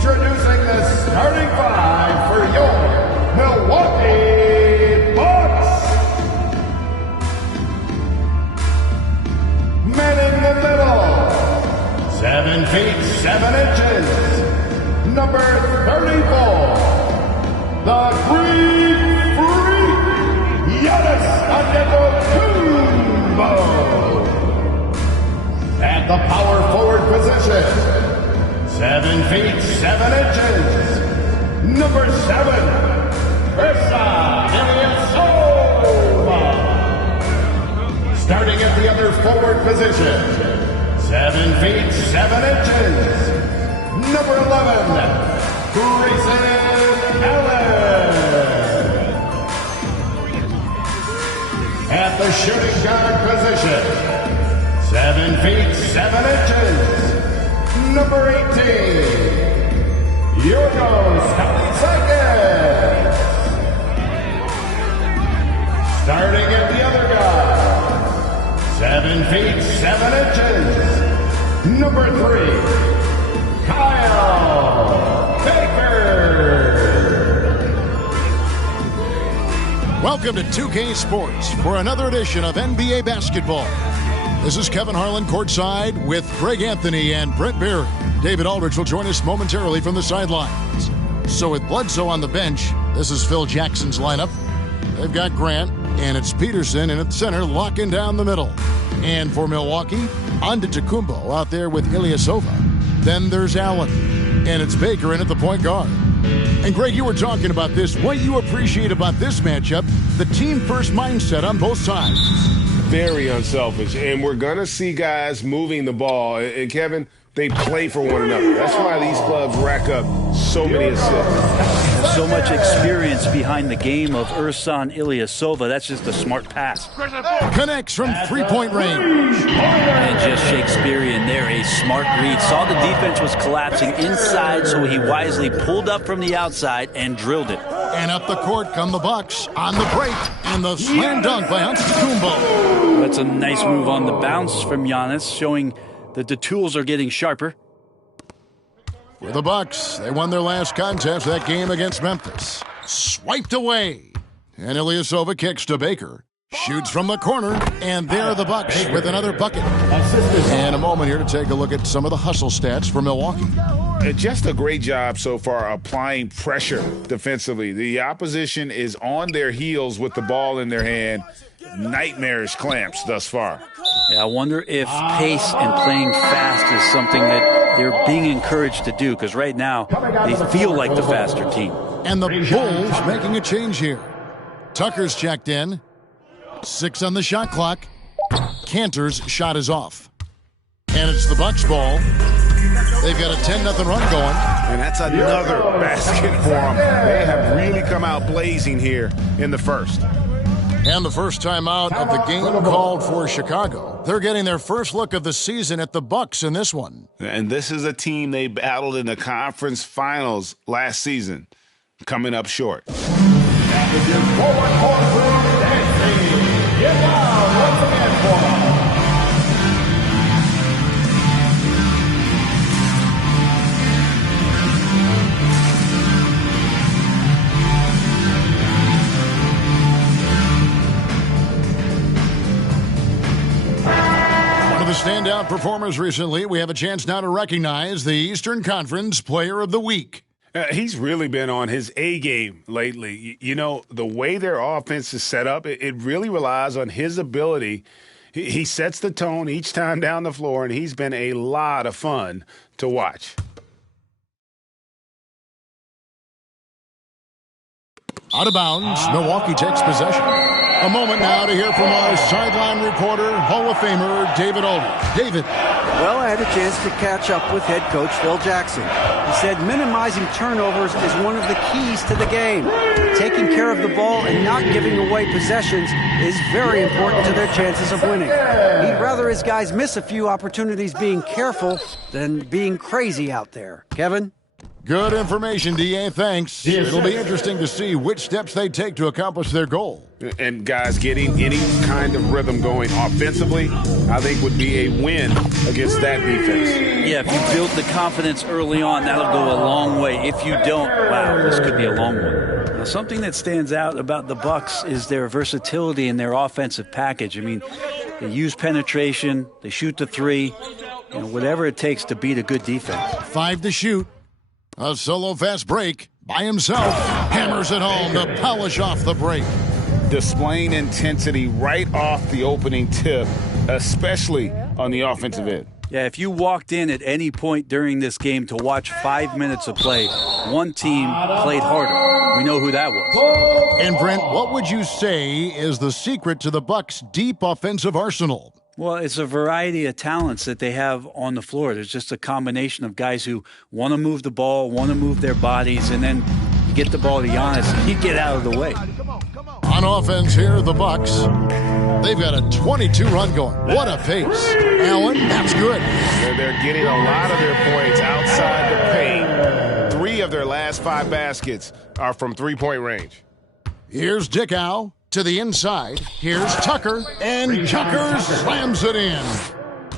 Introducing the starting five for your Milwaukee Bucks. Men in the middle, 7 feet 7 inches, number 34, the Green Freak, Giannis Antetokounmpo. At the power forward position, 7 feet 7 inches, number 7, Ilyasova. Starting at the other forward position, 7 feet 7 inches, number 11, Grayson Allen. At the shooting guard position, 7 feet 7 inches, number 18, Yorgos Kalaitzakis. Starting at the other guy, 7 feet 7 inches, number 3, Kyle Baker. Welcome to 2K Sports for another edition of NBA basketball. This is Kevin Harlan courtside with Greg Anthony and Brent Berry. David Aldridge will join us momentarily from the sidelines. So with Bledsoe on the bench, this is Phil Jackson's lineup. They've got Grant, and it's Peterson in at center, locking down the middle. And for Milwaukee, Antetokounmpo out there with Ilyasova. Then there's Allen, and it's Baker in at the point guard. And Greg, you were talking about this. What you appreciate about this matchup, the team-first mindset on both sides. Very unselfish, and we're going to see guys moving the ball. And Kevin, they play for one another. That's why these clubs rack up so many assists. So much experience behind the game of Ersan Ilyasova. That's just a smart pass. Connects from three-point range. And just Shakespearean there, a smart read. Saw the defense was collapsing inside, so he wisely pulled up from the outside and drilled it. And up the court come the Bucks on the break, and the slam dunk by Antetokounmpo. That's a nice move on the bounce from Giannis, showing that the tools are getting sharper. For the Bucks, they won their last contest, that game against Memphis. Swiped away. And Ilyasova kicks to Baker. Shoots from the corner, and there are the Bucks with another bucket. And a moment here to take a look at some of the hustle stats for Milwaukee. Just a great job so far applying pressure defensively. The opposition is on their heels with the ball in their hand. Nightmarish clamps thus far. Yeah, I wonder if pace and playing fast is something that they're being encouraged to do, because right now they feel like the faster team. And the Bulls making a change here. Tucker's checked in. 6 on the shot clock. Cantor's shot is off. And it's the Bucks ball. They've got a 10-0 run going. And that's another basket for them. They have really come out blazing here in the first. And the first time out of the game called for Chicago. They're getting their first look of the season at the Bucks in this one. And this is a team they battled in the conference finals last season, coming up short. That is your forward courtroom dancing. Get loud once again for them. One of the standout performers recently, we have a chance now to recognize the Eastern Conference Player of the Week. He's really been on his A game lately. You know, the way their offense is set up, it really relies on his ability. He sets the tone each time down the floor, and he's been a lot of fun to watch. Out of bounds, Milwaukee takes possession. A moment now to hear from our sideline reporter, Hall of Famer David Aldridge. David. Well, I had a chance to catch up with head coach Phil Jackson. He said minimizing turnovers is one of the keys to the game. Taking care of the ball and not giving away possessions is very important to their chances of winning. He'd rather his guys miss a few opportunities being careful than being crazy out there. Kevin? Good information, D.A. Thanks. It'll be interesting to see which steps they take to accomplish their goal. And guys, getting any kind of rhythm going offensively, I think would be a win against that defense. Yeah, if you build the confidence early on, that'll go a long way. If you don't, wow, this could be a long one. Now, something that stands out about the Bucks is their versatility in their offensive package. I mean, they use penetration, they shoot the three, whatever it takes to beat a good defense. 5 to shoot. A solo fast break by himself. Hammers it home to polish off the break. Displaying intensity right off the opening tip, especially on the offensive end. Yeah, if you walked in at any point during this game to watch 5 minutes of play, one team played harder. We know who that was. And Brent, what would you say is the secret to the Bucks' deep offensive arsenal? Well, it's a variety of talents that they have on the floor. There's just a combination of guys who want to move the ball, want to move their bodies, and then you get the ball to Giannis, he'd get out of the way. On offense here, the Bucks. They've got a 22-run going. What a pace. Allen, that's good. They're getting a lot of their points outside the paint. 3 of their last 5 baskets are from three-point range. Here's Dickow to the inside. Here's Tucker, and Tucker slams it in.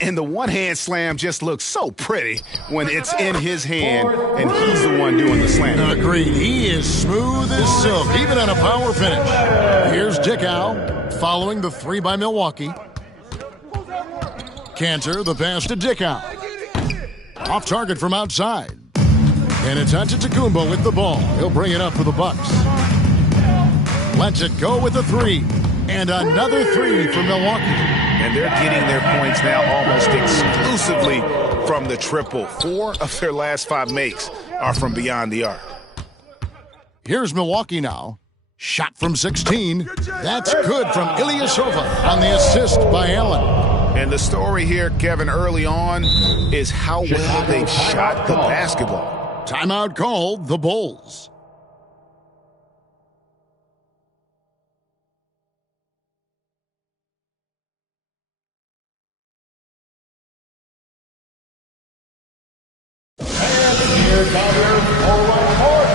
And the one-hand slam just looks so pretty when it's in his hand and he's the one doing the slam. Agreed. He is smooth as silk, even on a power finish. Here's Dickow following the 3 by Milwaukee. Cantor, the pass to Dickow. Off target from outside. And it's Antetokounmpo with the ball. He'll bring it up for the Bucks. Lets it go with the 3. And another 3 for Milwaukee. And they're getting their points now almost exclusively from the triple. 4 of their last 5 makes are from beyond the arc. Here's Milwaukee now. Shot from 16. That's good from Ilyasova on the assist by Allen. And the story here, Kevin, early on is how well they've shot the basketball. Timeout called, the Bulls. Here comes your forward court.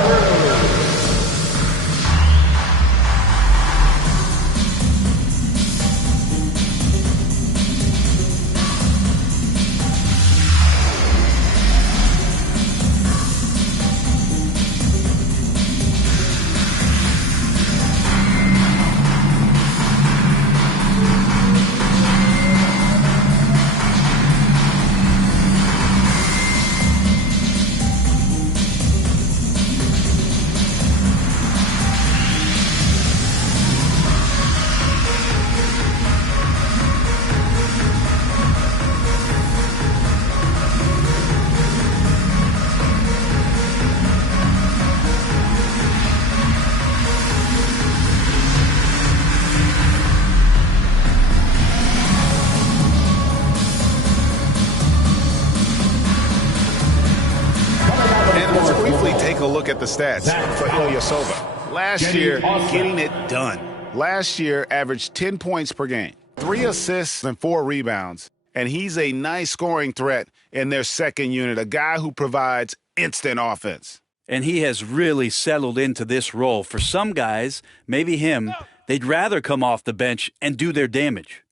Look at the stats for Ilyasova. Last year, getting it done. Last year, averaged 10 points per game, 3 assists and 4 rebounds. And he's a nice scoring threat in their second unit, a guy who provides instant offense. And he has really settled into this role. For some guys, maybe him, they'd rather come off the bench and do their damage.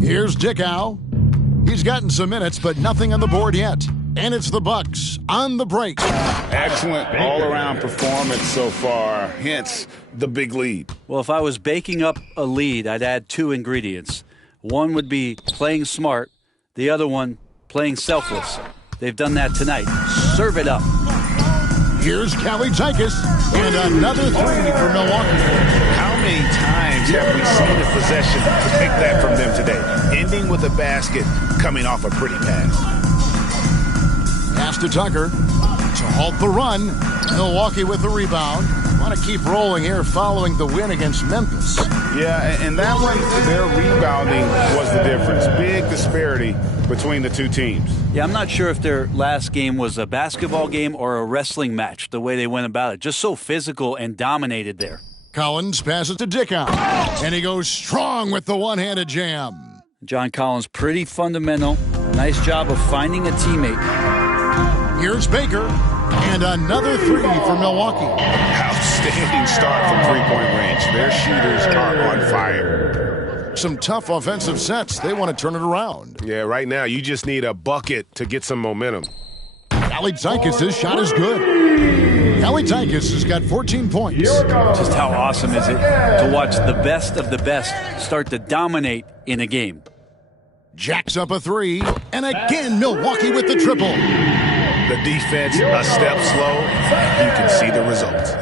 Here's Dickow. He's gotten some minutes, but nothing on the board yet. And it's the Bucks on the break. Excellent all-around performance so far, hence the big lead. Well, if I was baking up a lead, I'd add 2 ingredients. One would be playing smart. The other one, playing selfless. They've done that tonight. Serve it up. Here's Kalaitzakis, and another 3 for Milwaukee. How many times have we seen a possession take that from them today? Ending with a basket, coming off a pretty pass. Pass to Tucker to halt the run. Milwaukee with the rebound. Want to keep rolling here following the win against Memphis. Yeah, and that one, their rebounding was the difference. Big disparity between the two teams. Yeah, I'm not sure if their last game was a basketball game or a wrestling match, the way they went about it. Just so physical and dominated there. Collins passes to Dickow, and he goes strong with the one-handed jam. John Collins, pretty fundamental. Nice job of finding a teammate. Here's Baker. And another three for Milwaukee. Outstanding start from three-point range. Their shooters are on fire. Some tough offensive sets. They want to turn it around. Yeah, right now you just need a bucket to get some momentum. Kalaitzakis' shot is good. Kalaitzakis has got 14 points. Just how awesome is it to watch the best of the best start to dominate in a game? Jacks up a three, and again Milwaukee with the triple. The defense a step slow. You can see the results.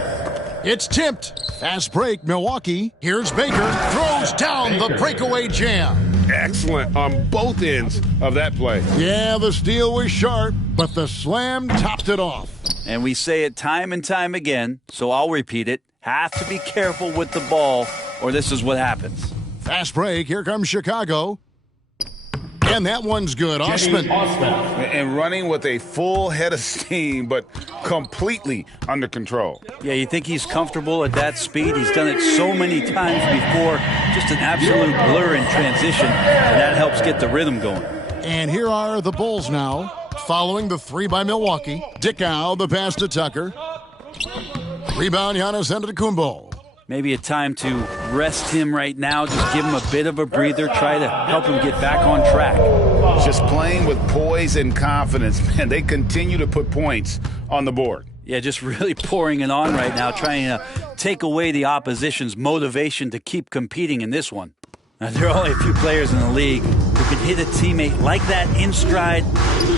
It's tipped. Fast break, Milwaukee. Here's Baker. Throws down the breakaway jam. Excellent on both ends of that play. Yeah, the steal was sharp, but the slam topped it off. And we say it time and time again, so I'll repeat it. Have to be careful with the ball, or this is what happens. Fast break. Here comes Chicago. And that one's good. Osman. And running with a full head of steam, but completely under control. Yeah, you think he's comfortable at that speed? He's done it so many times before. Just an absolute blur in transition, and that helps get the rhythm going. And here are the Bulls now, following the three by Milwaukee. Dickow, the pass to Tucker. Rebound, Giannis Antetokounmpo. Maybe a time to rest him right now, just give him a bit of a breather, try to help him get back on track. Just playing with poise and confidence, man. They continue to put points on the board. Yeah, just really pouring it on right now, trying to take away the opposition's motivation to keep competing in this one. Now, there are only a few players in the league who can hit a teammate like that in stride.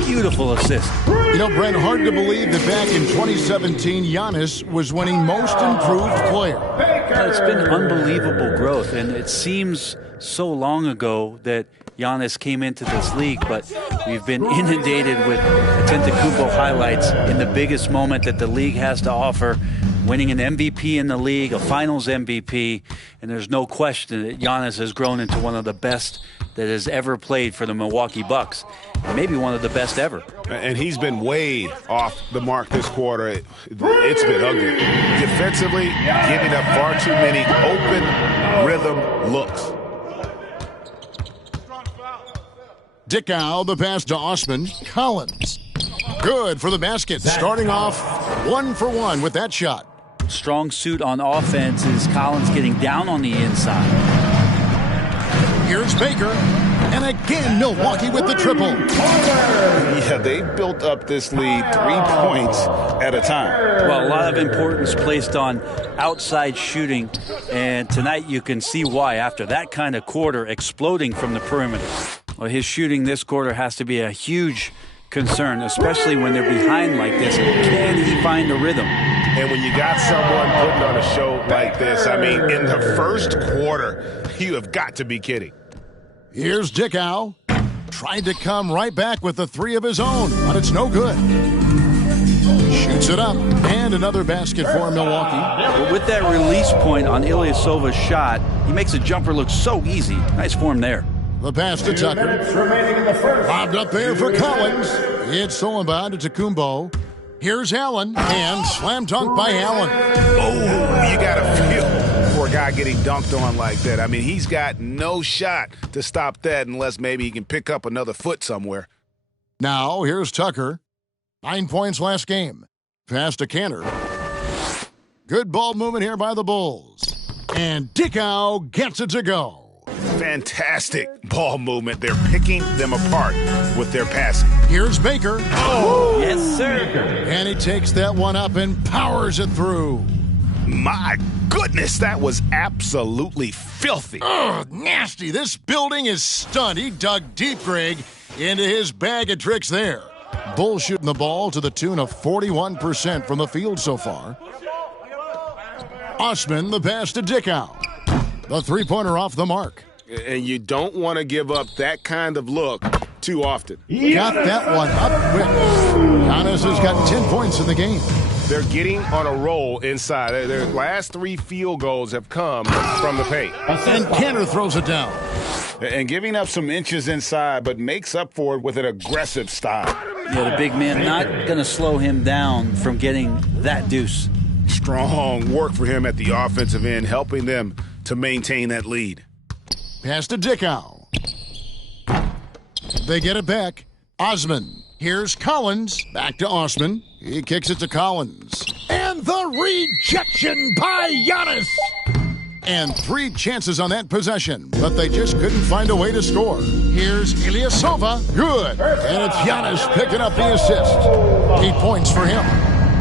Beautiful assist. You know, Brent, hard to believe that back in 2017, Giannis was winning Most Improved Player. Well, it's been unbelievable growth, and it seems so long ago that Giannis came into this league, but we've been inundated with Antetokounmpo highlights in the biggest moment that the league has to offer, winning an MVP in the league, a finals MVP, and there's no question that Giannis has grown into one of the best that has ever played for the Milwaukee Bucks, and maybe one of the best ever. And he's been way off the mark this quarter. It's been ugly. Defensively, giving up far too many open rhythm looks. Dickow, the pass to Osman. Collins. Good for the basket. Starting off 1 for 1 with that shot. Strong suit on offense is Collins getting down on the inside. Here's Baker. And again, Milwaukee with the triple. Yeah, they built up this lead 3 points at a time. Well, a lot of importance placed on outside shooting, and tonight you can see why after that kind of quarter exploding from the perimeter. Well, his shooting this quarter has to be a huge concern, especially when they're behind like this. Can he find a rhythm? And when you got someone putting on a show like this, I mean, in the first quarter, you have got to be kidding. Here's Dickow. Tried to come right back with the three of his own, but it's no good. Shoots it up, and another basket for Milwaukee. Well, with that release point on Ilyasova's shot, he makes the jumper look so easy. Nice form there. The pass to Tucker. Bobbed up there for Collins. It's stolen by Antetokounmpo. Here's Allen, and slam dunk by Allen. Oh, you got to feel for a guy getting dunked on like that. I mean, he's got no shot to stop that unless maybe he can pick up another foot somewhere. Now, here's Tucker. 9 points last game. Pass to Cantor. Good ball movement here by the Bulls. And Dickow gets it to go. Fantastic ball movement. They're picking them apart with their passing. Here's Baker. Oh, yes, sir. And he takes that one up and powers it through. My goodness, that was absolutely filthy. Oh, nasty. This building is stunned. He dug deep, Greg, into his bag of tricks there. Bulls shooting the ball to the tune of 41% from the field so far. Osman, the pass to Dickow. The three-pointer off the mark. And you don't want to give up that kind of look too often. Got that one up quick. Giannis has got 10 points in the game. They're getting on a roll inside. Their last 3 field goals have come from the paint. And Cantor throws it down. And giving up some inches inside, but makes up for it with an aggressive style. Yeah, the big man not going to slow him down from getting that deuce. Strong work for him at the offensive end, helping them to maintain that lead. Pass to Dickow. They get it back. Osman. Here's Collins. Back to Osman. He kicks it to Collins. And the rejection by Giannis. And 3 chances on that possession, but they just couldn't find a way to score. Here's Ilyasova. Good. And it's Giannis picking up the assist. 8 points for him.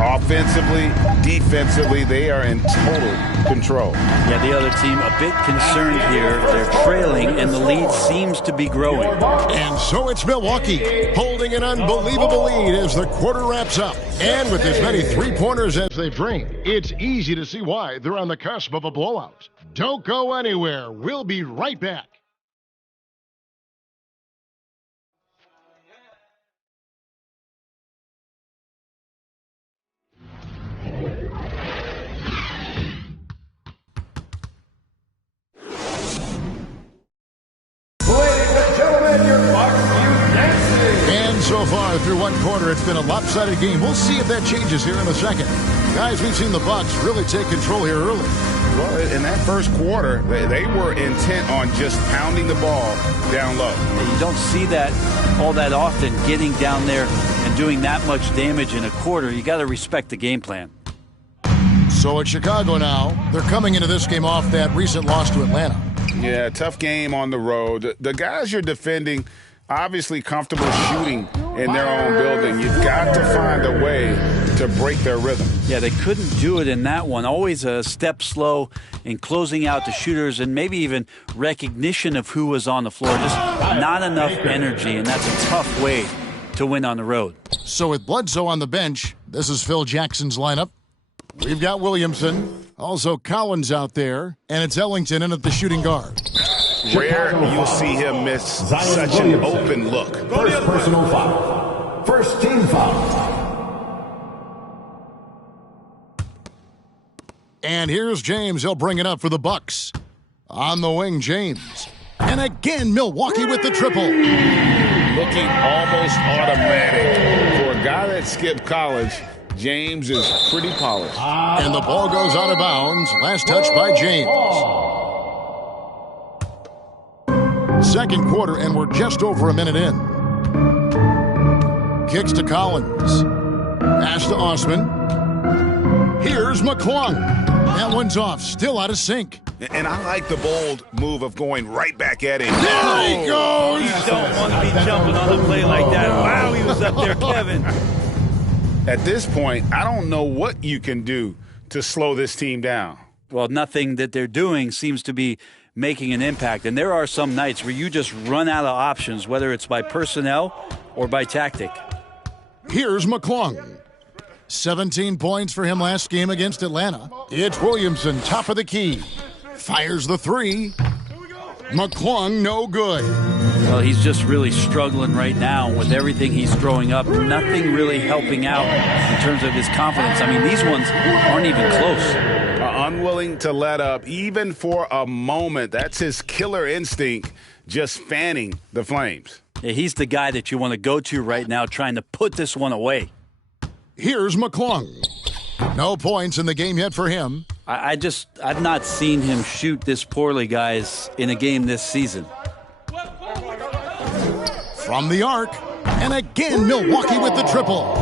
Offensively, defensively, they are in total control. Yeah, the other team a bit concerned here. They're trailing, and the lead seems to be growing. And so it's Milwaukee holding an unbelievable lead as the quarter wraps up. And with as many three-pointers as they bring, it's easy to see why they're on the cusp of a blowout. Don't go anywhere. We'll be right back. And so far through one quarter, it's been a lopsided game. We'll see if that changes here in a second. Guys, we've seen the Bucks really take control here early. Well, in that first quarter, they were intent on just pounding the ball down low. And you don't see that all that often, getting down there and doing that much damage in a quarter. You got to respect the game plan. So it's Chicago now. They're coming into this game off that recent loss to Atlanta. Yeah, tough game on the road. The guys you're defending, obviously comfortable shooting in their own building. You've got to find a way to break their rhythm. Yeah, they couldn't do it in that one. Always a step slow in closing out the shooters and maybe even recognition of who was on the floor. Just not enough energy, and that's a tough way to win on the road. So with Bledsoe on the bench, this is Phil Jackson's lineup. We've got Williamson, also Collins out there, and it's Ellington in at the shooting guard. Rare you'll see him miss such an open look. First personal foul. First team foul. And here's James. He'll bring it up for the Bucks. On the wing, James. And again, Milwaukee with the triple. Looking almost automatic. For a guy that skipped college, James is pretty polished. And the ball goes out of bounds. Last touch by James. Second quarter, and we're just over a minute in. Kicks to Collins. Pass to Osman. Here's McClung. That one's off. Still out of sync. And I like the bold move of going right back at him. There he goes. You don't want to be jumping on a play like that. Wow, he was up there, Kevin. At this point, I don't know what you can do to slow this team down. Well, nothing that they're doing seems to be making an impact. And there are some nights where you just run out of options, whether it's by personnel or by tactic. Here's McClung. 17 points for him last game against Atlanta. It's Williamson, top of the key. Fires the three. McClung, no good. Well, he's just really struggling right now with everything he's throwing up. Nothing really helping out in terms of his confidence. I mean, these ones aren't even close. Unwilling to let up, even for a moment. That's his killer instinct, just fanning the flames. Yeah, he's the guy that you want to go to right now trying to put this one away. Here's McClung. No points in the game yet for him. I've not seen him shoot this poorly, guys, in a game this season. From the arc, and again, Milwaukee with the triple.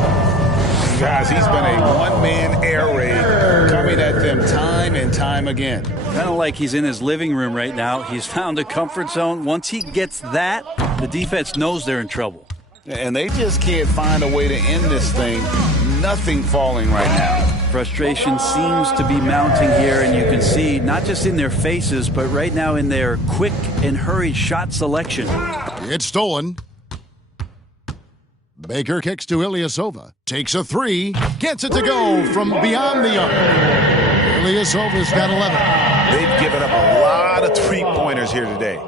Guys, he's been a one-man air raid coming at them time and time again. Kind of like he's in his living room right now. He's found a comfort zone. Once he gets that, the defense knows they're in trouble. And they just can't find a way to end this thing. Nothing falling right now. Frustration seems to be mounting here, and you can see not just in their faces, but right now in their quick and hurried shot selection. It's stolen. Baker kicks to Ilyasova. Takes a three. Gets it to go from beyond the arc. Ilyasova's got 11. They've given up a lot of three-pointers here today.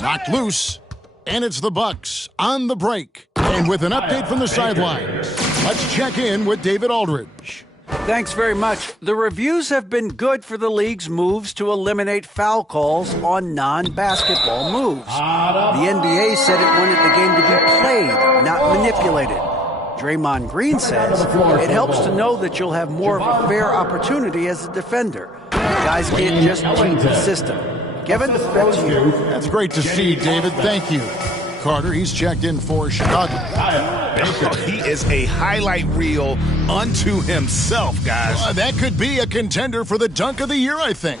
Knocked loose. And it's the Bucks on the break. And with an update from the sidelines, let's check in with David Aldridge. Thanks very much. The reviews have been good for the league's moves to eliminate foul calls on non-basketball moves. The NBA said it wanted the game to be played, not manipulated. Draymond Green says it helps to know that you'll have more of a fair opportunity as a defender. Guys can't just cheat the system. Kevin, back to you. That's great to see, David. Thank you. Carter, he's checked in for Chicago. He is a highlight reel unto himself, guys. That could be a contender for the dunk of the year, I think.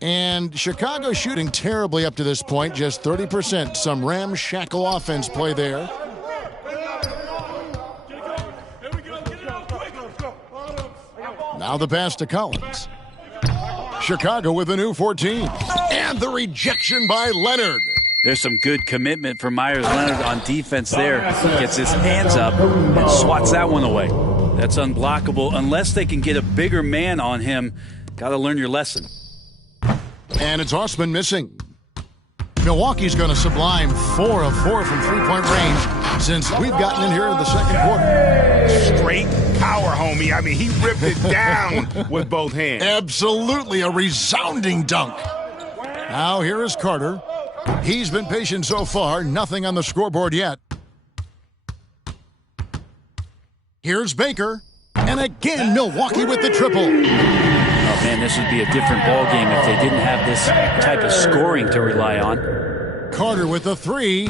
And Chicago shooting terribly up to this point, just 30%. Some ramshackle offense play there. Now the pass to Collins. Chicago with a new 14. And the rejection by Leonard. There's some good commitment for Myers Leonard on defense there. Gets his hands up and swats that one away. That's unblockable unless they can get a bigger man on him. Got to learn your lesson. And it's Osman missing. Milwaukee's going to sublime 4 of 4 from three-point range since we've gotten in here in the second quarter. Straight power, homie. I mean, he ripped it down with both hands. Absolutely a resounding dunk. Now here is Carter. He's been patient so far. Nothing on the scoreboard yet. Here's Baker. And again, Milwaukee with the triple. Oh, man, this would be a different ball game if they didn't have this type of scoring to rely on. Carter with the 3.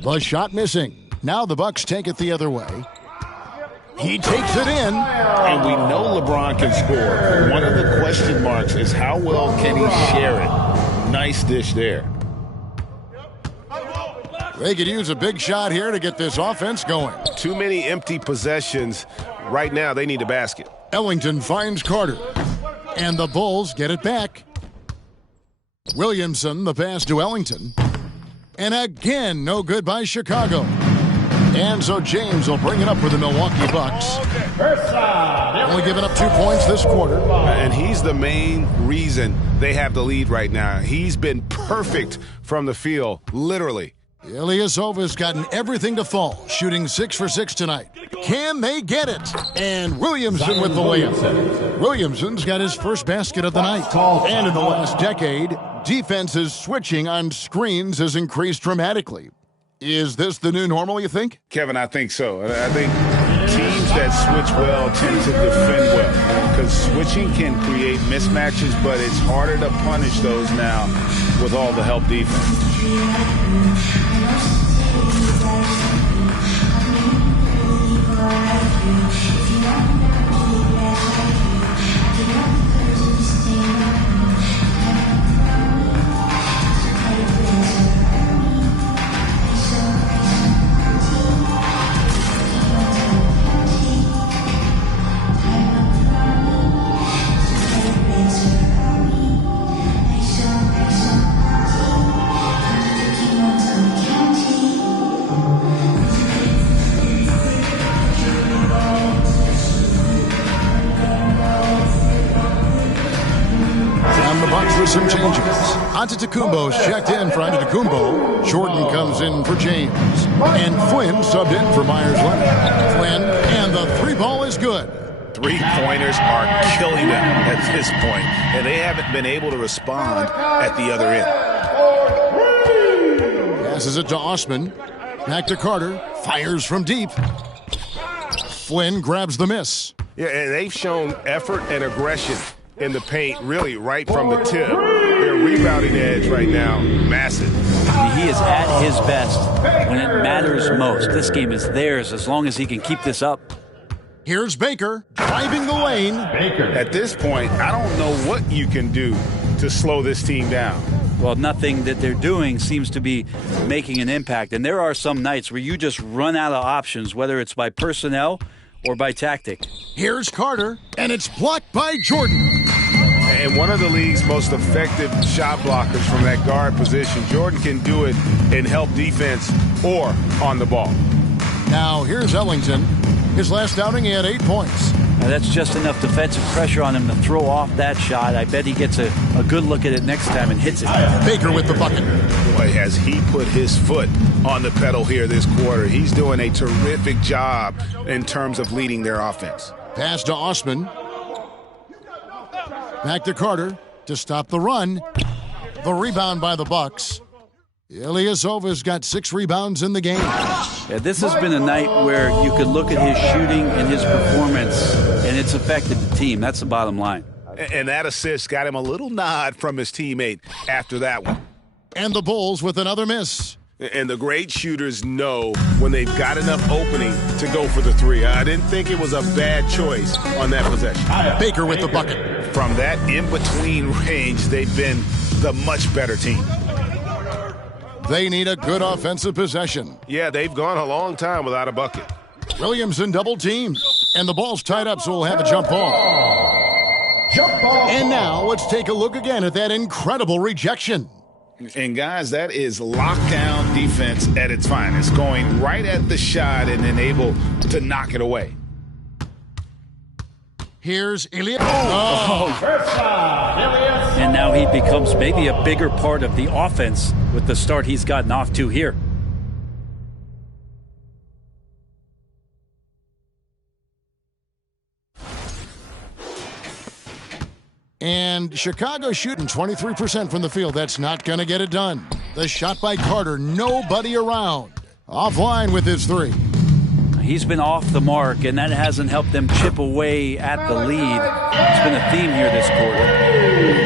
The shot missing. Now the Bucks take it the other way. He takes it in. And we know LeBron can score. One of the question marks is how well can he share it? Nice dish there. They could use a big shot here to get this offense going. Too many empty possessions. Right now, they need a basket. Ellington finds Carter. And the Bulls get it back. Williamson, the pass to Ellington. And again, no good by Chicago. And so James will bring it up for the Milwaukee Bucks. Only giving up 2 points this quarter. And he's the main reason they have the lead right now. He's been perfect from the field, literally. Ilyasova's gotten everything to fall, shooting 6 for 6 tonight. Can they get it? And Williamson with the layup. Williamson's got his first basket of the night. And in the last decade, defenses switching on screens has increased dramatically. Is this the new normal, you think? Kevin, I think so. I think teams that switch well tend to defend well because switching can create mismatches, but it's harder to punish those now with all the help defense. Some changes. Antetokounmpo's checked in for Antetokounmpo. Jordan comes in for James. And Flynn subbed in for Myers Leonard. Flynn, and the 3-ball is good. Three-pointers are killing them at this point, and they haven't been able to respond at the other end. Passes it to Osman. Back to Carter. Fires from deep. Flynn grabs the miss. Yeah, and they've shown effort and aggression in the paint, really right from the tip. Their rebounding edge right now, massive. He is at his best when it matters most. This game is theirs as long as he can keep this up. Here's Baker driving the lane. At this point, I don't know what you can do to slow this team down. Well, nothing that they're doing seems to be making an impact. And there are some nights where you just run out of options, whether it's by personnel or by tactic. Here's Carter, and it's blocked by Jordan. And one of the league's most effective shot blockers from that guard position. Jordan can do it in help defense or on the ball. Now here's Ellington. His last outing, he had 8 points. Now that's just enough defensive pressure on him to throw off that shot. I bet he gets a good look at it next time and hits it. Baker with the bucket. Boy, has he put his foot on the pedal here this quarter. He's doing a terrific job in terms of leading their offense. Pass to Osman. Back to Carter to stop the run. The rebound by the Bucks. Ilyasova's got 6 rebounds in the game. Yeah, this has been a night where you could look at his shooting and his performance, and it's affected the team. That's the bottom line. And that assist got him a little nod from his teammate after that one. And the Bulls with another miss. And the great shooters know when they've got enough opening to go for the three. I didn't think it was a bad choice on that possession. Baker with the bucket. From that in-between range, they've been the much better team. They need a good offensive possession. Yeah, they've gone a long time without a bucket. Williamson double teamed, and the ball's tied up, so we'll have a jump ball. And now let's take a look again at that incredible rejection. And, guys, that is lockdown defense at its finest, going right at the shot and then able to knock it away. Here's Ilya. And now he becomes maybe a bigger part of the offense with the start he's gotten off to here. And Chicago shooting 23% from the field. That's not going to get it done. The shot by Carter, nobody around. Offline with his three. He's been off the mark, and that hasn't helped them chip away at the lead. It's been a theme here this quarter.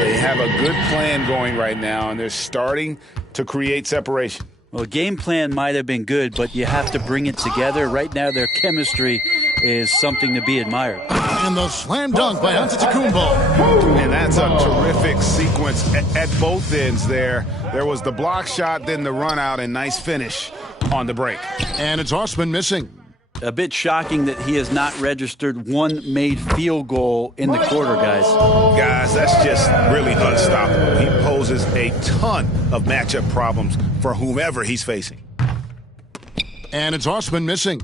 They have a good plan going right now, and they're starting to create separation. Well, game plan might have been good, but you have to bring it together. Right now, their chemistry is something to be admired. And the slam dunk by Antetokounmpo. And that's a terrific sequence at both ends there. There was the block shot, then the run out, and nice finish on the break. And it's Osman missing. A bit shocking that he has not registered one made field goal in the quarter, guys. Guys, that's just really unstoppable. He poses a ton of matchup problems for whomever he's facing. And it's Osman missing.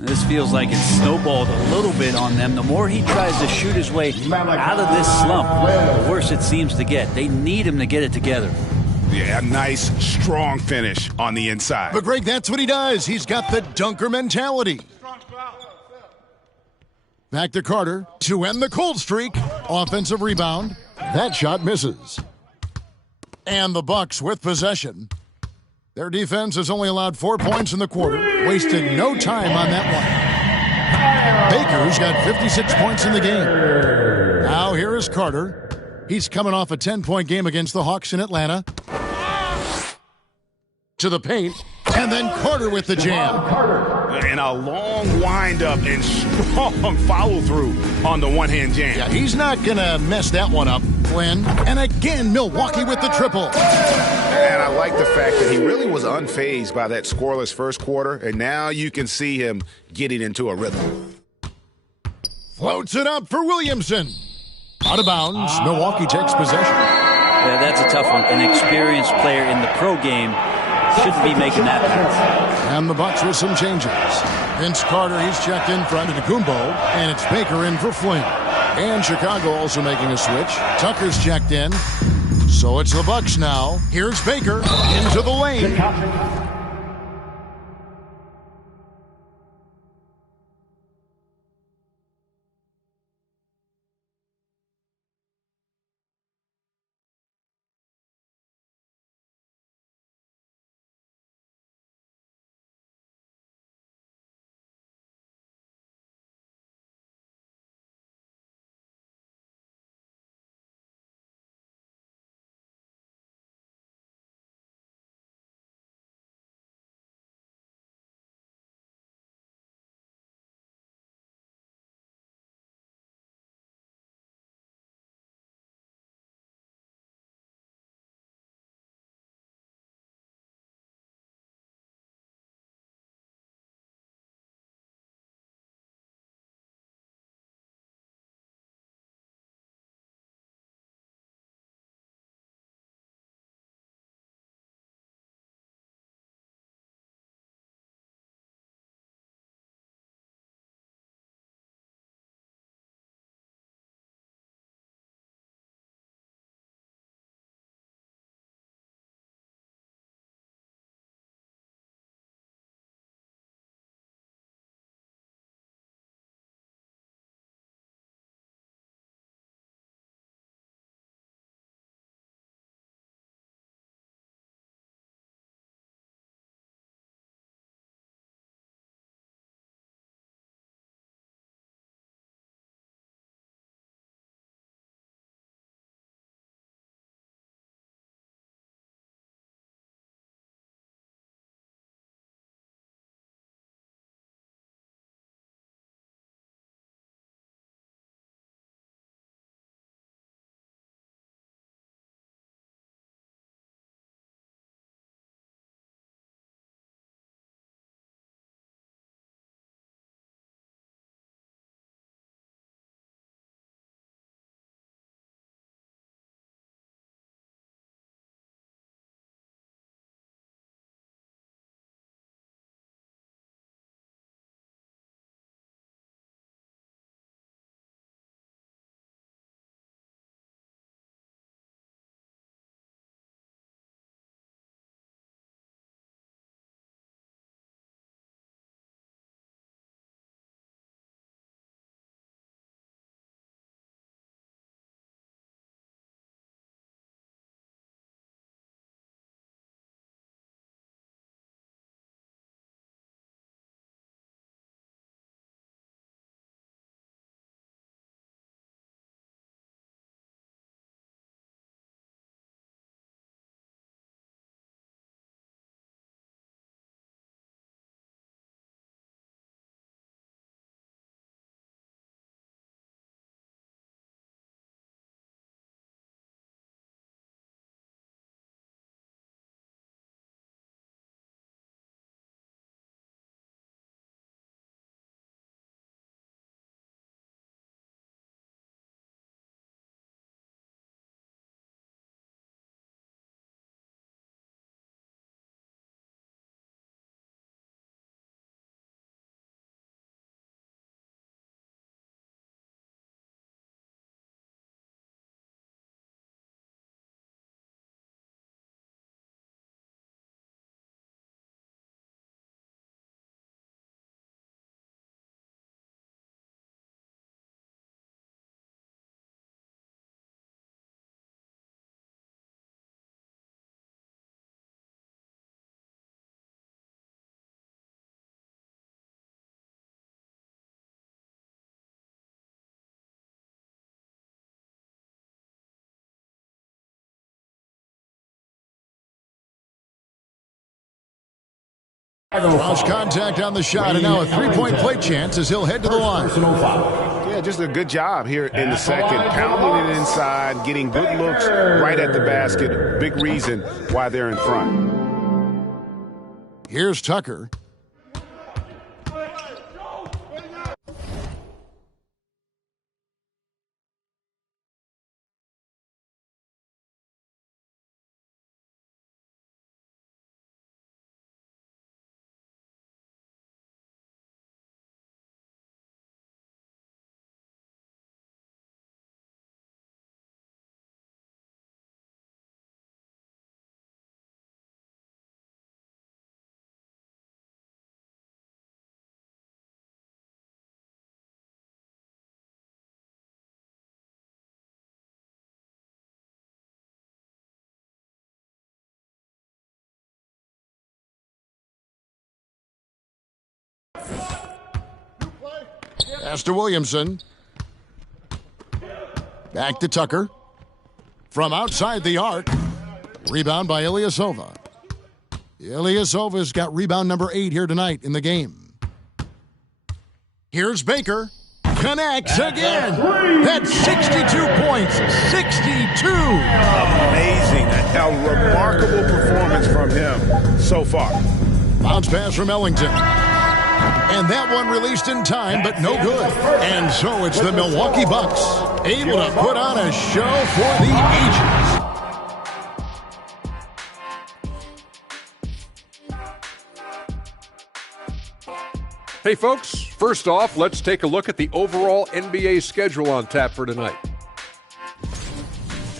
This feels like it's snowballed a little bit on them. The more he tries to shoot his way out of this slump, the worse it seems to get. They need him to get it together. Yeah, a nice, strong finish on the inside. But, Greg, that's what he does. He's got the dunker mentality. Back to Carter to end the cold streak. Offensive rebound. That shot misses. And the Bucks with possession. Their defense has only allowed 4 points in the quarter. Wasted no time on that one. Baker's got 56 points in the game. Now here is Carter. He's coming off a 10-point game against the Hawks in Atlanta. To the paint, and then Carter with the jam. And a long windup and strong follow-through on the one-hand jam. Yeah, he's not going to mess that one up, Flynn. And again, Milwaukee with the triple. And I like the fact that he really was unfazed by that scoreless first quarter, and now you can see him getting into a rhythm. Floats it up for Williamson. Out of bounds, Milwaukee takes possession. Yeah, that's a tough one. An experienced player in the pro game shouldn't be making that pass. And the Bucks with some changes. Vince Carter, he's checked in for Antetokounmpo, and it's Baker in for Flynn. And Chicago also making a switch. Tucker's checked in. So it's the Bucks now. Here's Baker into the lane. Draws contact on the shot, and now a three-point play chance as he'll head to the line. Yeah, just a good job here in the second. Pounding it inside, getting good looks right at the basket. Big reason why they're in front. Here's Tucker. Pass to Williamson. Back to Tucker. From outside the arc. Rebound by Ilyasova. Ilyasova's got rebound number 8 here tonight in the game. Here's Baker. Connects again. That's 62 points. 62. Amazing. A remarkable performance from him so far. Bounce pass from Ellington. And that one released in time, but no good. And so it's the Milwaukee Bucks, able to put on a show for the ages. Hey folks, first off, let's take a look at the overall NBA schedule on tap for tonight.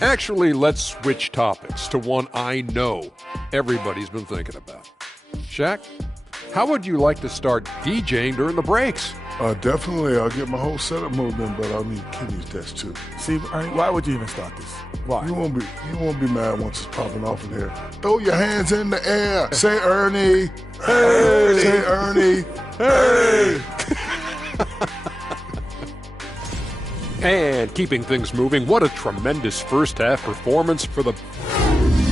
Actually, let's switch topics to one I know everybody's been thinking about. Shaq, how would you like to start DJing during the breaks? Definitely. I'll get my whole setup moved in, but I'll need Kenny's desk too. See, Ernie, why would you even start this? Why? You won't be mad once it's popping off in here. Throw your hands in the air. Say Ernie. Hey. Say Ernie. Hey. And keeping things moving, what a tremendous first half performance for the...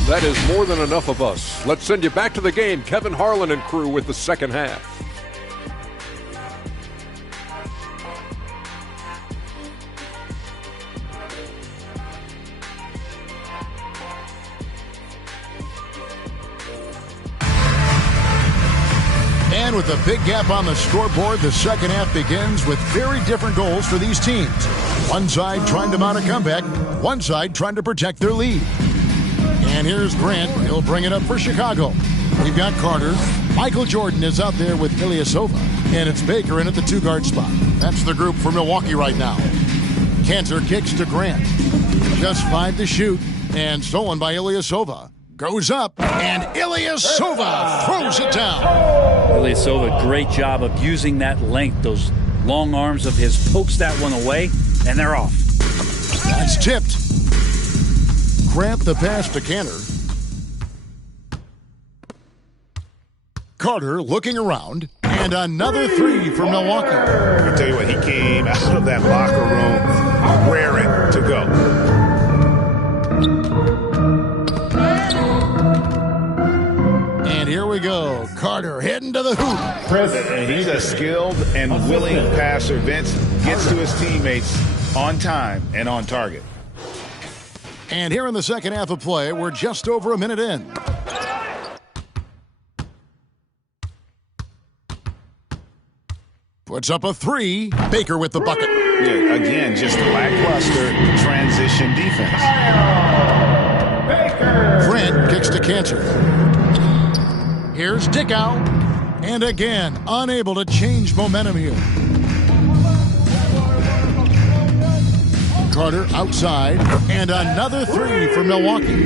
That is more than enough of us. Let's send you back to the game. Kevin Harlan and crew with the second half. And with a big gap on the scoreboard, the second half begins with very different goals for these teams. One side trying to mount a comeback, one side trying to protect their lead. And here's Grant. He'll bring it up for Chicago. We've got Carter. Michael Jordan is out there with Ilyasova. And it's Baker in at the two-guard spot. That's the group for Milwaukee right now. Cantor kicks to Grant. Just 5 to shoot. And stolen by Ilyasova. Goes up, and Ilyasova throws it down. Ilyasova, great job of using that length. Those long arms of his pokes that one away, and they're off. That's tipped. Grant the pass to Cantor. Carter looking around, and another three for Milwaukee. I tell you what, he came out of that locker room raring to go. And here we go. Carter heading to the hoop. And he's a skilled and willing passer. Vince gets to his teammates on time and on target. And here in the second half of play, we're just over a minute in. Puts up a three. Baker with the bucket. Yeah, again, just lackluster transition defense. Grant kicks to Cantor. Here's Dickow. And again, unable to change momentum here. Carter outside, and another three for Milwaukee.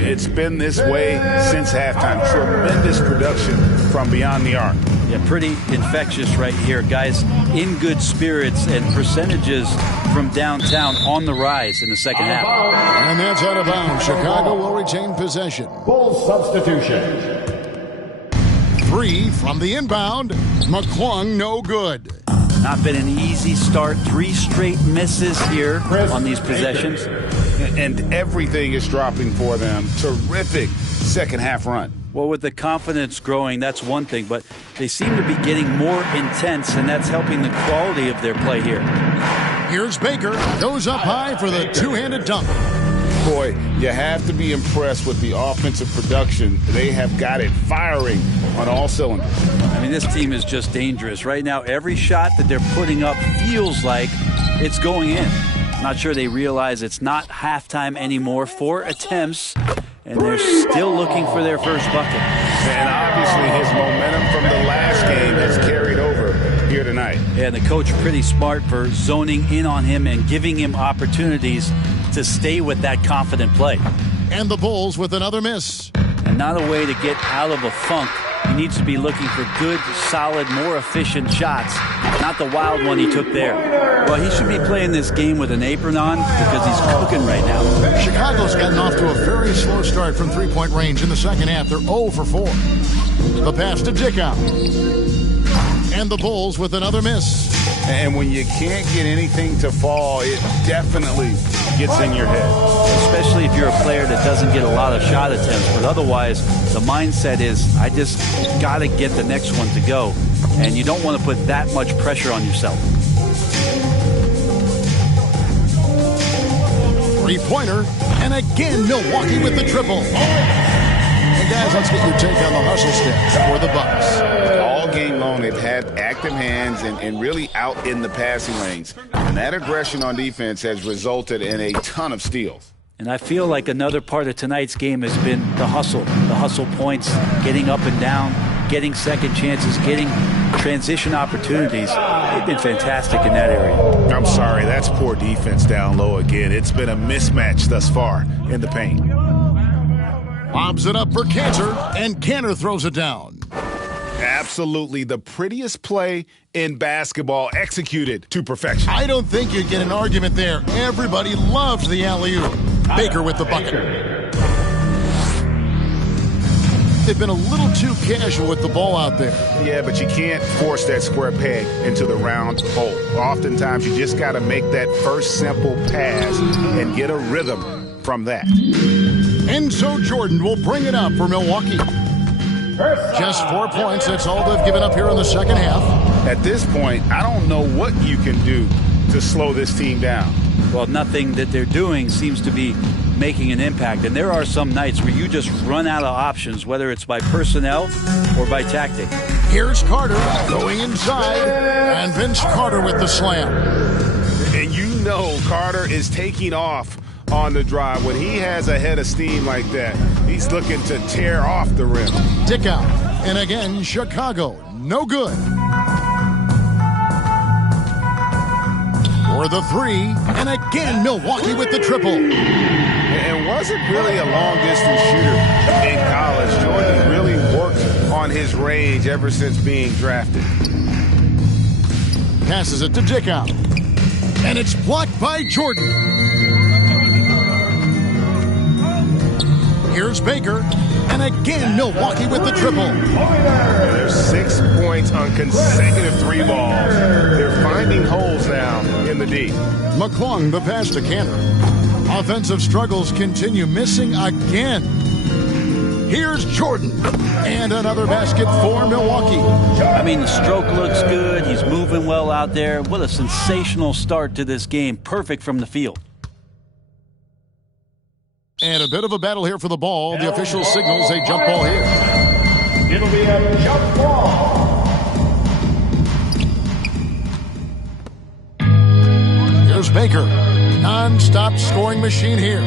It's been this way since halftime. Tremendous production from beyond the arc. Yeah, pretty infectious right here. Guys in good spirits, and percentages from downtown on the rise in the second half. And that's out of bounds. Chicago will retain possession. Full substitution. Three from the inbound. McClung, no good. Not been an easy start. 3 straight misses here on these possessions. And everything is dropping for them. Terrific second half run. Well, with the confidence growing, that's one thing, but they seem to be getting more intense, and that's helping the quality of their play here. Here's Baker. Goes up high for the two-handed dunk. Boy, you have to be impressed with the offensive production. They have got it firing on all cylinders. I mean, this team is just dangerous. Right now, every shot that they're putting up feels like it's going in. Not sure they realize it's not halftime anymore. 4 attempts, and they're still looking for their first bucket. And obviously his momentum from the last game has carried over here tonight. Yeah, and the coach pretty smart for zoning in on him and giving him opportunities to stay with that confident play. And the Bulls with another miss. And not a way to get out of a funk. He needs to be looking for good, solid, more efficient shots, not the wild one he took there. But he should be playing this game with an apron on because he's cooking right now. Chicago's gotten off to a very slow start from three-point range in the second half. They're 0 for 4. The pass to Dickow. And the Bulls with another miss. And when you can't get anything to fall, it definitely gets in your head. Especially if you're a player that doesn't get a lot of shot attempts. But otherwise, the mindset is, I just got to get the next one to go. And you don't want to put that much pressure on yourself. Three-pointer. And again, Milwaukee with the triple. Hey, guys, let's get your take on the hustle steps for the Bucks. All game long, they've had active hands and really out in the passing lanes. And that aggression on defense has resulted in a ton of steals. And I feel like another part of tonight's game has been the hustle points, getting up and down, getting second chances, getting transition opportunities. They've been fantastic in that area. I'm sorry, that's poor defense down low again. It's been a mismatch thus far in the paint. Lobs it up for Cantor, and Cantor throws it down. Absolutely the prettiest play in basketball, executed to perfection. I don't think you'd get an argument there. Everybody loves the alley-oop. Baker with the bucket. They've been a little too casual with the ball out there. Yeah, but you can't force that square peg into the round hole. Oftentimes, you just got to make that first simple pass and get a rhythm from that. Enzo Jordan will bring it up for Milwaukee. Just 4 points. That's all they've given up here in the second half. At this point, I don't know what you can do to slow this team down. Well, nothing that they're doing seems to be making an impact. And there are some nights where you just run out of options, whether it's by personnel or by tactic. Here's Carter going inside, and Vince Carter with the slam. And you know Carter is taking off on the drive. When he has a head of steam like that, he's looking to tear off the rim. Dickow, and again, Chicago, no good. For the three, and again, Milwaukee with the triple. It wasn't really a long-distance shooter in college. Jordan really worked on his range ever since being drafted. Passes it to Dickow, and it's blocked by Jordan. Here's Baker, and again, Milwaukee with the triple. There's 6 points on consecutive three balls. They're finding holes now in the D. McClung, the pass to Cantor. Offensive struggles continue, missing again. Here's Jordan, and another basket for Milwaukee. I mean, the stroke looks good. He's moving well out there. What a sensational start to this game. Perfect from the field. And a bit of a battle here for the ball. The official signals a jump ball here. It'll be a jump ball. Here's Baker. Non-stop scoring machine here.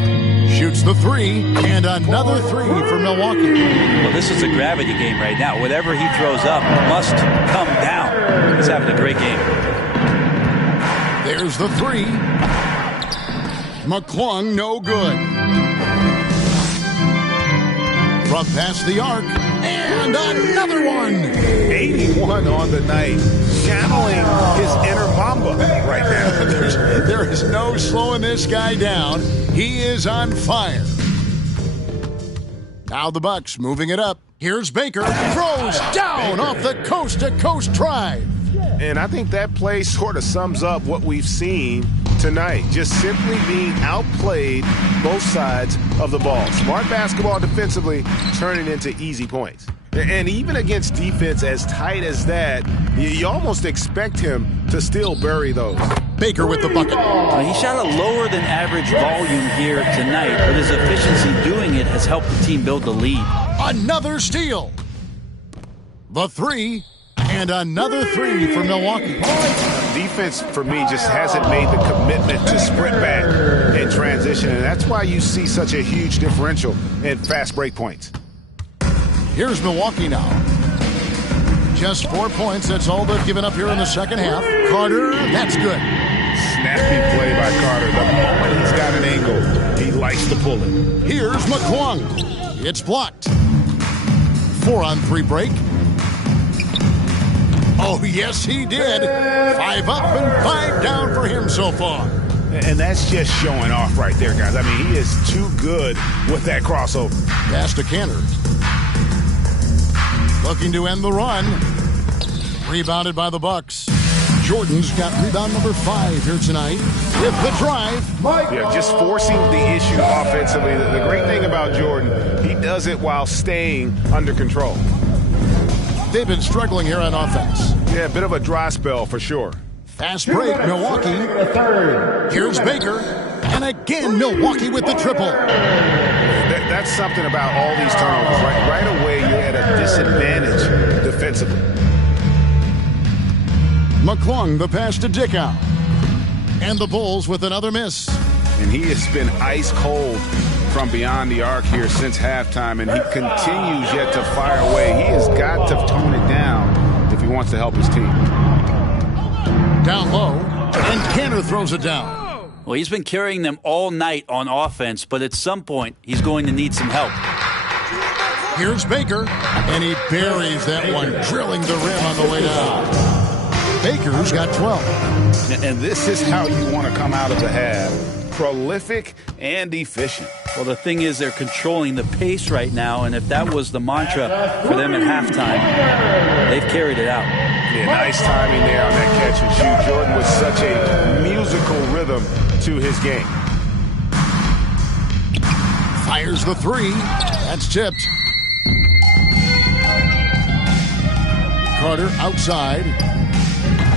Shoots the three, and another three for Milwaukee. Well, this is a gravity game right now. Whatever he throws up must come down. He's having a great game. There's the three. McClung, no good. From past the arc, and another one. 81 on the night, channeling his inner Mamba right now. There is no slowing this guy down. He is on fire. Now the Bucks moving it up. Here's Baker, throws down off the coast-to-coast drive. And I think that play sort of sums up what we've seen tonight, just simply being outplayed both sides of the ball. Smart basketball defensively turning into easy points. And even against defense as tight as that, you almost expect him to still bury those. Baker with the bucket. He shot a lower than average volume here tonight, but his efficiency doing it has helped the team build the lead. Another steal. The three, and another three for Milwaukee. Defense, for me, just hasn't made the commitment to sprint back in transition, and that's why you see such a huge differential in fast break points. Here's Milwaukee now. Just 4 points. That's all they've given up here in the second half. Carter, that's good. Snappy play by Carter. The moment he's got an angle, he likes to pull it. Here's McClung. It's blocked. 4-on-3 break. Oh, yes, he did. 5 up and 5 down for him so far. And that's just showing off right there, guys. I mean, he is too good with that crossover. Pass to Cantor. Looking to end the run. Rebounded by the Bucks. Jordan's got rebound number 5 here tonight. With the drive. Yeah, just forcing the issue offensively. The great thing about Jordan, he does it while staying under control. They've been struggling here on offense. Yeah, a bit of a dry spell for sure. Fast break, Milwaukee. Here's Baker. And again, Milwaukee with the triple. That's something about all these turnovers. Right away, you're at a disadvantage defensively. McClung, the pass to Dickow. And the Bulls with another miss. And he has been ice cold from beyond the arc here since halftime, and he continues yet to fire away. He has got to tone it down if he wants to help his team. Down low, and Cantor throws it down. Well, he's been carrying them all night on offense, but at some point, he's going to need some help. Here's Baker, and he buries that one, drilling the rim on the way down. Baker's got 12. And this is how you want to come out of the half. Prolific and efficient. Well, the thing is, they're controlling the pace right now, and if that was the mantra for them at halftime, they've carried it out. Yeah, nice timing there on that catch and shoot. Jordan with such a musical rhythm to his game. Fires the three. That's tipped. Carter outside.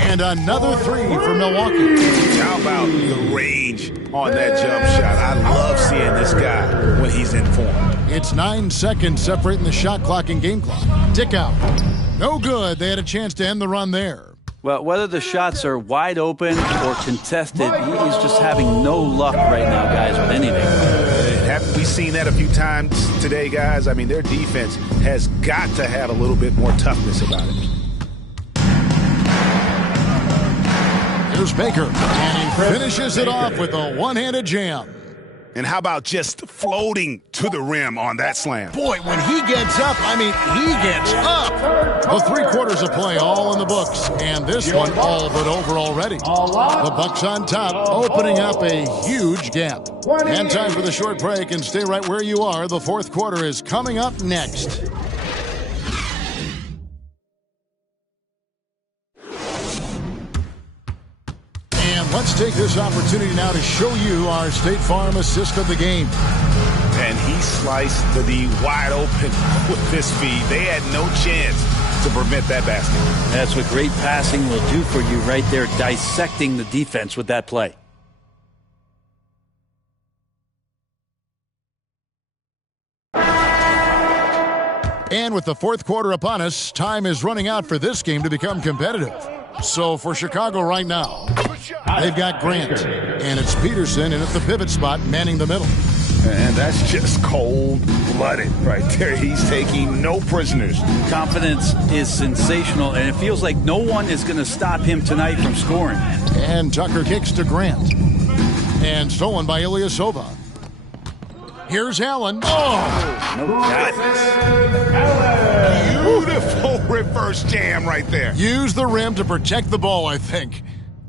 And another three for Milwaukee. How about the range on that jump shot? I love seeing this guy when he's in form. It's 9 seconds separating the shot clock and game clock. Tick out. No good. They had a chance to end the run there. Well, whether the shots are wide open or contested, he's just having no luck right now, guys, with anything. Haven't we seen that a few times today, guys? I mean, their defense has got to have a little bit more toughness about it. Here's Baker, and he finishes it off with a one-handed jam. And how about just floating to the rim on that slam? Boy, when he gets up, I mean, he gets up. The 3 quarters of play all in the books, and this one all but over already. The Bucks on top, opening up a huge gap. And time for the short break, and stay right where you are. The 4th quarter is coming up next. Let's take this opportunity now to show you our State Farm assist of the game. And he sliced the D wide open with this feed. They had no chance to prevent that basket. That's what great passing will do for you right there, dissecting the defense with that play. And with the 4th quarter upon us, time is running out for this game to become competitive. So for Chicago right now, they've got Grant, and it's Peterson in at the pivot spot, manning the middle. And that's just cold-blooded right there. He's taking no prisoners. Confidence is sensational, and it feels like no one is going to stop him tonight from scoring. And Tucker kicks to Grant. And stolen by Ilyasova. Here's Allen. Oh! No beautiful reverse jam right there. Use the rim to protect the ball, I think.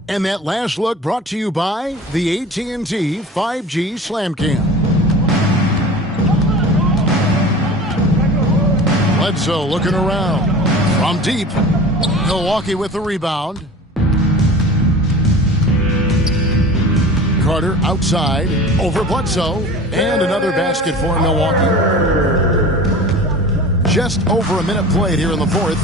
And that last look brought to you by the AT&T 5G Slam Cam. Bledsoe looking around. From deep. Milwaukee with the rebound. Carter outside over Bledsoe. And another basket for Milwaukee. Just over a minute played here in the fourth.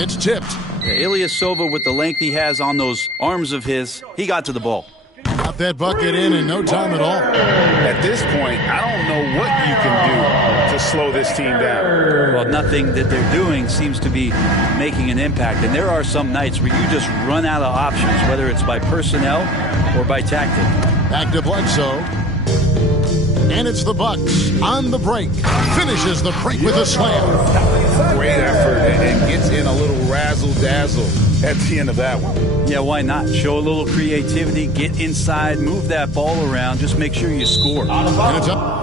It's tipped. Ilyasova, with the length he has on those arms of his, he got to the ball. Got that bucket in no time at all. At this point, I don't know what you can do to slow this team down. Well, nothing that they're doing seems to be making an impact. And there are some nights where you just run out of options, whether it's by personnel or by tactic. Back to Bledsoe. And it's the Bucks on the break. Finishes the break with a slam. Great effort and gets in a little razzle-dazzle at the end of that one. Yeah, why not? Show a little creativity, get inside, move that ball around, just make sure you score. And it's up.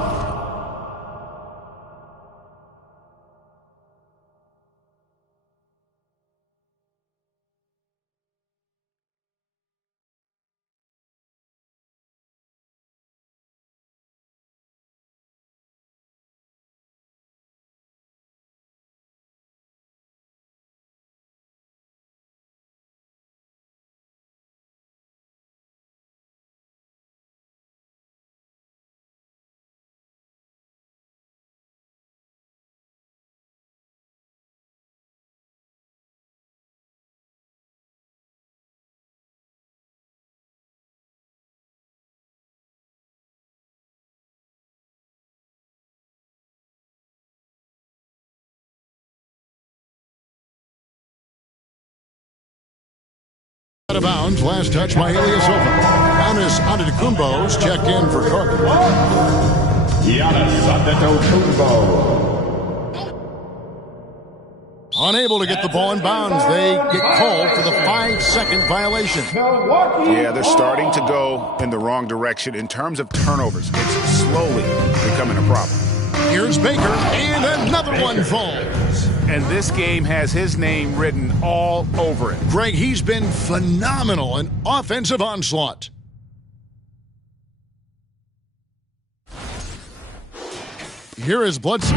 Out of bounds. Last touch by Ilyasova. Giannis Antetokounmpo's checked in for Carter. Giannis Antetokounmpo. Unable to get the ball in bounds. They get called for the 5-second violation. Yeah, they're starting to go in the wrong direction in terms of turnovers. It's slowly becoming a problem. Here's Baker, and another one falls. And this game has his name written all over it. Greg, he's been phenomenal in offensive onslaught. Here is Bledsoe.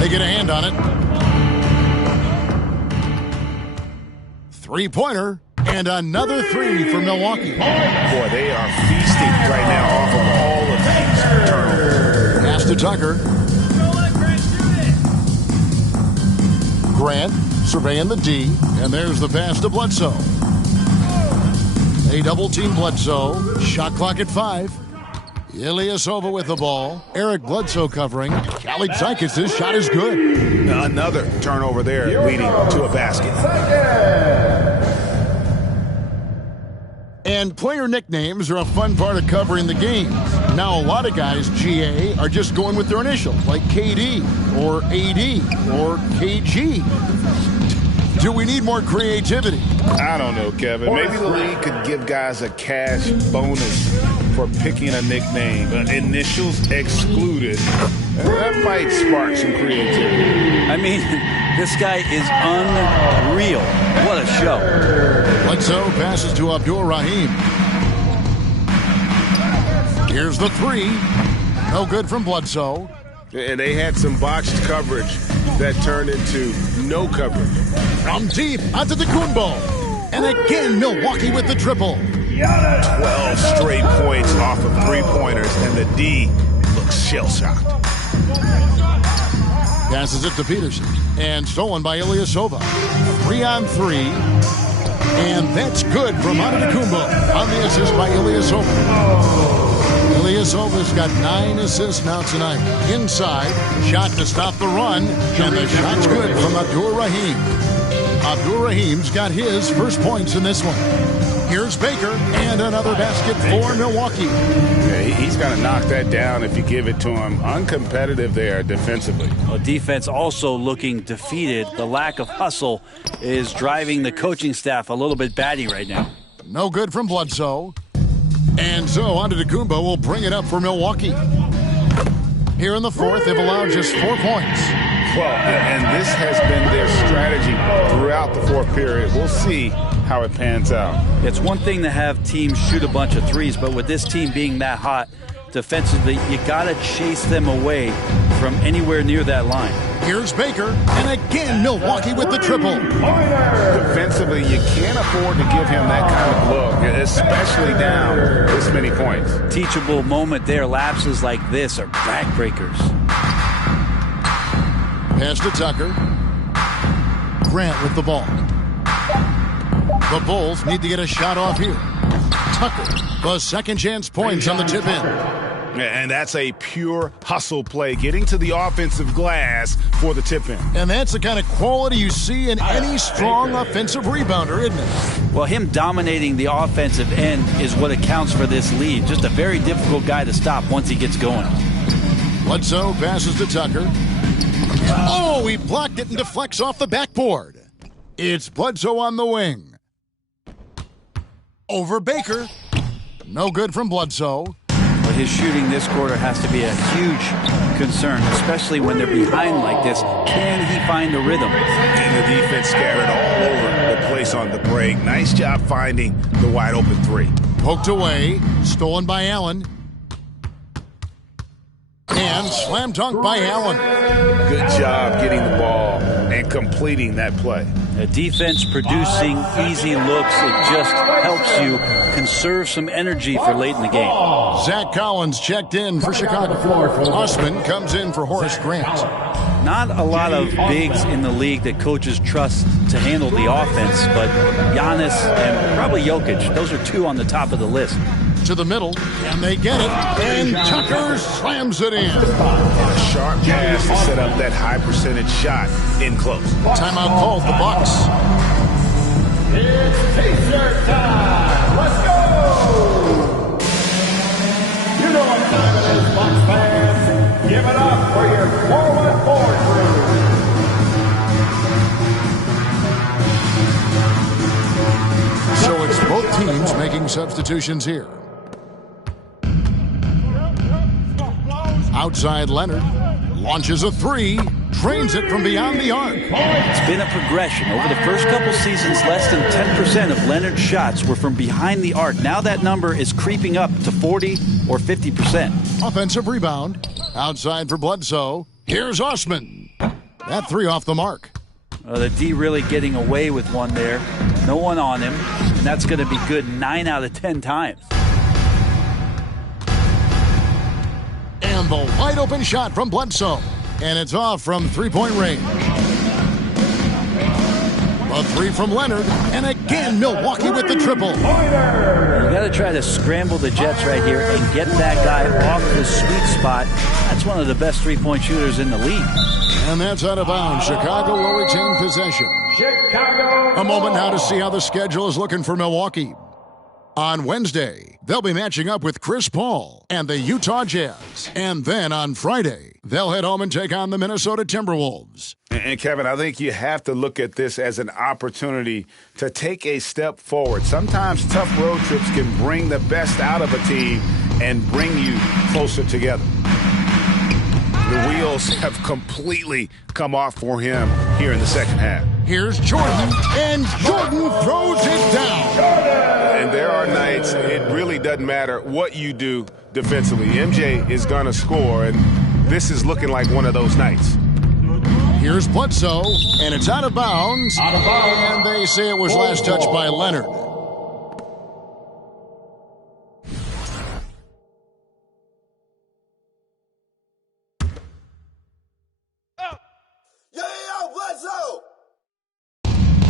They get a hand on it. Three-pointer, and another three for Milwaukee. Boy, they are feasting right now off of all of these turnovers. Pass to Tucker. Grant surveying the D, and there's the pass to Bledsoe. They double-team Bledsoe. Shot clock at 5. Ilyasova with the ball. Eric Bledsoe covering. Kalaitzakis' shot is good. Another turnover there leading to a basket. And player nicknames are a fun part of covering the games. Now a lot of guys, GA, are just going with their initials, like KD or AD or KG. Do we need more creativity? I don't know, Kevin. Maybe the league could give guys a cash bonus for picking a nickname, initials excluded. That might spark some creativity. I mean, this guy is unreal. What a show. Bledsoe passes to Abdul-Rahim. Here's the three. No good from Bledsoe. And they had some botched coverage that turned into no coverage. From deep onto the Antetokounmpo. And again, Milwaukee with the triple. 12 straight points off of three-pointers, and the D looks shell-shocked. Passes it to Peterson. And stolen by Ilyasova. 3-on-3. And that's good from Antetokounmpo on the assist by Ilyasova. Ilyasova's got 9 assists now tonight. Inside, shot to stop the run, and the shot's good from Abdul-Rahim. Abdul-Rahim's got his first points in this one. Here's Baker, and another basket for Milwaukee. Yeah, he's got to knock that down if you give it to him. Uncompetitive there defensively. Well, defense also looking defeated. The lack of hustle is driving the coaching staff a little bit batty right now. No good from Bledsoe. And so Antetokounmpo will bring it up for Milwaukee. Here in the fourth, they've allowed just 4 points. Well, and this has been their strategy throughout the fourth period. We'll see how it pans out. It's one thing to have teams shoot a bunch of threes, but with this team being that hot defensively, you got to chase them away from anywhere near that line. Here's Baker, and again Milwaukee with the triple. Defensively, you can't afford to give him that kind of look, especially down this many points. Teachable moment there. Lapses like this are backbreakers. Pass to Tucker. Grant with the ball. The Bulls need to get a shot off here. Tucker, the second chance points on the tip in. And that's a pure hustle play, getting to the offensive glass for the tip in. And that's the kind of quality you see in any strong offensive rebounder, isn't it? Well, him dominating the offensive end is what accounts for this lead. Just a very difficult guy to stop once he gets going. Bledsoe passes to Tucker. Oh, he blocked it and deflects off the backboard. It's Bledsoe on the wing. Over Baker. No good from Bledsoe. But his shooting this quarter has to be a huge concern, especially when they're behind like this. Can he find the rhythm? And the defense scattered all over the place on the break. Nice job finding the wide open three. Poked away, stolen by Allen. And slam dunk by Allen. Good job getting the ball and completing that play. A defense producing easy looks. It just helps you conserve some energy for late in the game. Zach Collins checked in for Chicago. Osman comes in for Horace Grant. Not a lot of bigs in the league that coaches trust to handle the offense, but Giannis and probably Jokic, those are two on the top of the list. To the middle, and they get it, and Tucker slams it in. A sharp pass to set up that high percentage shot in close. Timeout called the Bucks. It's T-shirt time. Let's go! You know what time it is, Bucks fans. Give it up for your forward crew. So it's both teams making substitutions here. Outside Leonard launches a three, drains it from beyond the arc. It's been a progression. Over the first couple seasons, less than 10% of Leonard's shots were from behind the arc. Now that number is creeping up to 40 or 50%. Offensive rebound. Outside for Bledsoe. Here's Osman. That three off the mark. The D really getting away with one there. No one on him. And that's going to be good 9 out of 10 times. And the wide open shot from Bledsoe. And it's off from three-point range. A three from Leonard. And again, Milwaukee with the triple. You got to try to scramble the Jets right here and get that guy off the sweet spot. That's one of the best three-point shooters in the league. And that's out of bounds. Chicago will retain possession. A moment now to see how the schedule is looking for Milwaukee. On Wednesday, they'll be matching up with Chris Paul and the Utah Jazz. And then on Friday, they'll head home and take on the Minnesota Timberwolves. And Kevin, I think you have to look at this as an opportunity to take a step forward. Sometimes tough road trips can bring the best out of a team and bring you closer together. The wheels have completely come off for him here in the second half. Here's Jordan, and Jordan throws it down. And there are nights it really doesn't matter what you do defensively. MJ is going to score, and this is looking like one of those nights. Here's Bledsoe, and it's out of bounds. And they say it was last touched by Leonard.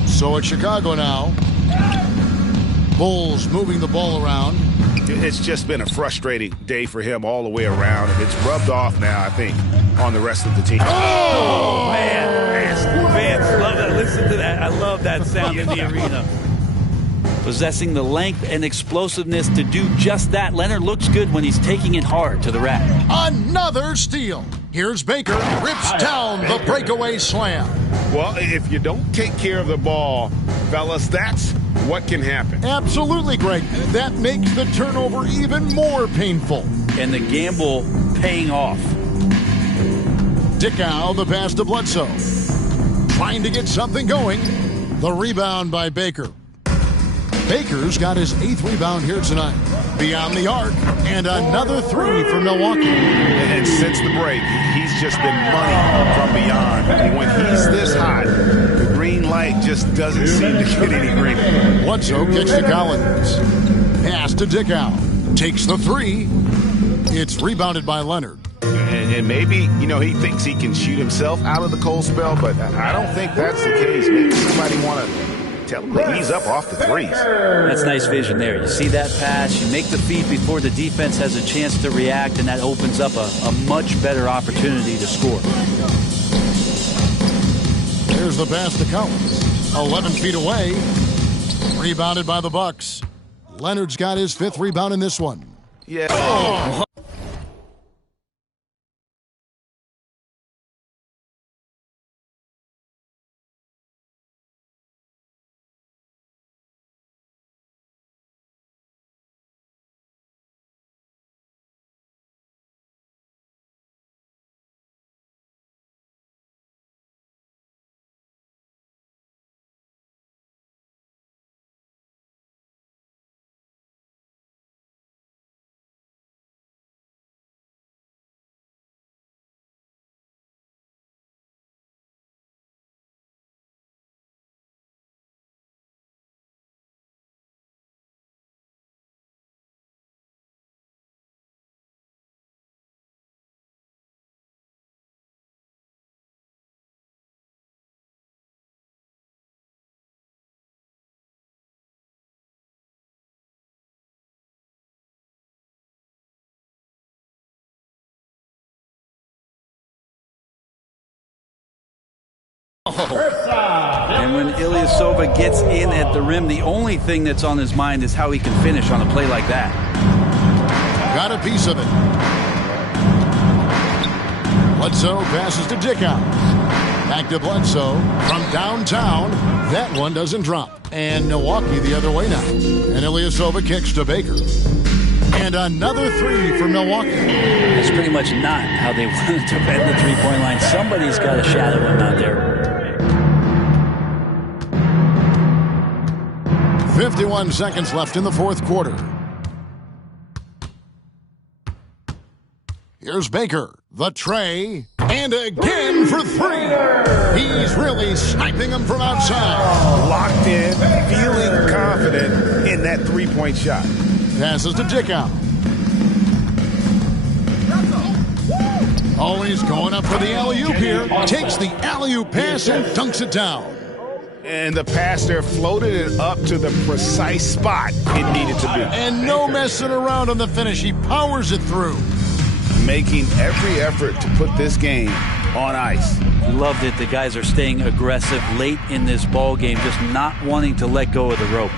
So it's Chicago now. Bulls moving the ball around. It's just been a frustrating day for him all the way around, and it's rubbed off now, I think, on the rest of the team. Oh, man. Fans love that. Listen to that. I love that sound in the arena. Possessing the length and explosiveness to do just that. Leonard looks good when he's taking it hard to the rack. Another steal. Here's Baker, rips down the breakaway slam. Well, if you don't take care of the ball, fellas, that's what can happen. Absolutely, Greg. That makes the turnover even more painful. And the gamble paying off. Dickow, the pass to Bledsoe. Trying to get something going. The rebound by Baker. Baker's got his 8th rebound here tonight. Beyond the arc, and another three for Milwaukee. And since the break, he's just been money from beyond. And when he's this hot, the green light just doesn't seem to get any greener. Bledsoe kicks to Collins. Pass to Dickow. Takes the three. It's rebounded by Leonard. And maybe, he thinks he can shoot himself out of the cold spell, but I don't think that's the case. Maybe somebody want to tell him to ease up off the threes. That's nice vision there. You see that pass, you make the feed before the defense has a chance to react, and that opens up a much better opportunity to score. Here's the pass to Collins. 11 feet away. Rebounded by the Bucks. Leonard's got his 5th rebound in this one. Yeah. Oh. And when Ilyasova gets in at the rim, the only thing that's on his mind is how he can finish on a play like that. Got a piece of it. Bledsoe passes to Dickow. Back to Bledsoe from downtown. That one doesn't drop. And Milwaukee the other way now. And Ilyasova kicks to Baker. And another three for Milwaukee. That's pretty much not how they wanted to end the three-point line. Somebody's got to shadow him out there. 51 seconds left in the fourth quarter. Here's Baker, the tray, and again for three. He's really sniping them from outside. Locked in, feeling confident in that three-point shot. Passes to Dickow. Always going up for the alley-oop here. Takes the alley-oop pass and dunks it down. And the pass there floated it up to the precise spot it needed to be. And no messing around on the finish. He powers it through. Making every effort to put this game on ice. Loved it. The guys are staying aggressive late in this ball game, just not wanting to let go of the rope.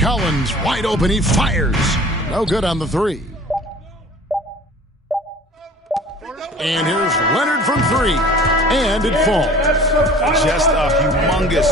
Collins wide open. He fires. No good on the three. And here's Leonard from three. And it falls. Just a humongous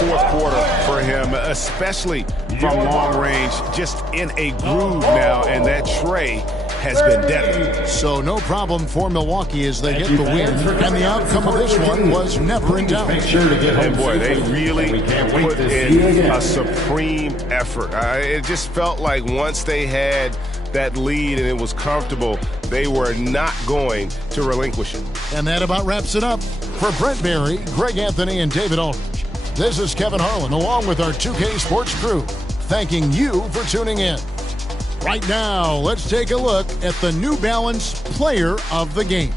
fourth quarter for him, especially from long range. Just in a groove now, and that tray has been deadly. So no problem for Milwaukee as they get the win. And the outcome of this one was never in doubt. And boy, they really put in a supreme effort. It just felt like once they had that lead and it was comfortable, they were not going to relinquish it. And that about wraps it up. For Brent Barry, Greg Anthony, and David Aldridge, this is Kevin Harlan along with our 2K Sports crew, thanking you for tuning in. Right now, let's take a look at the New Balance Player of the Game.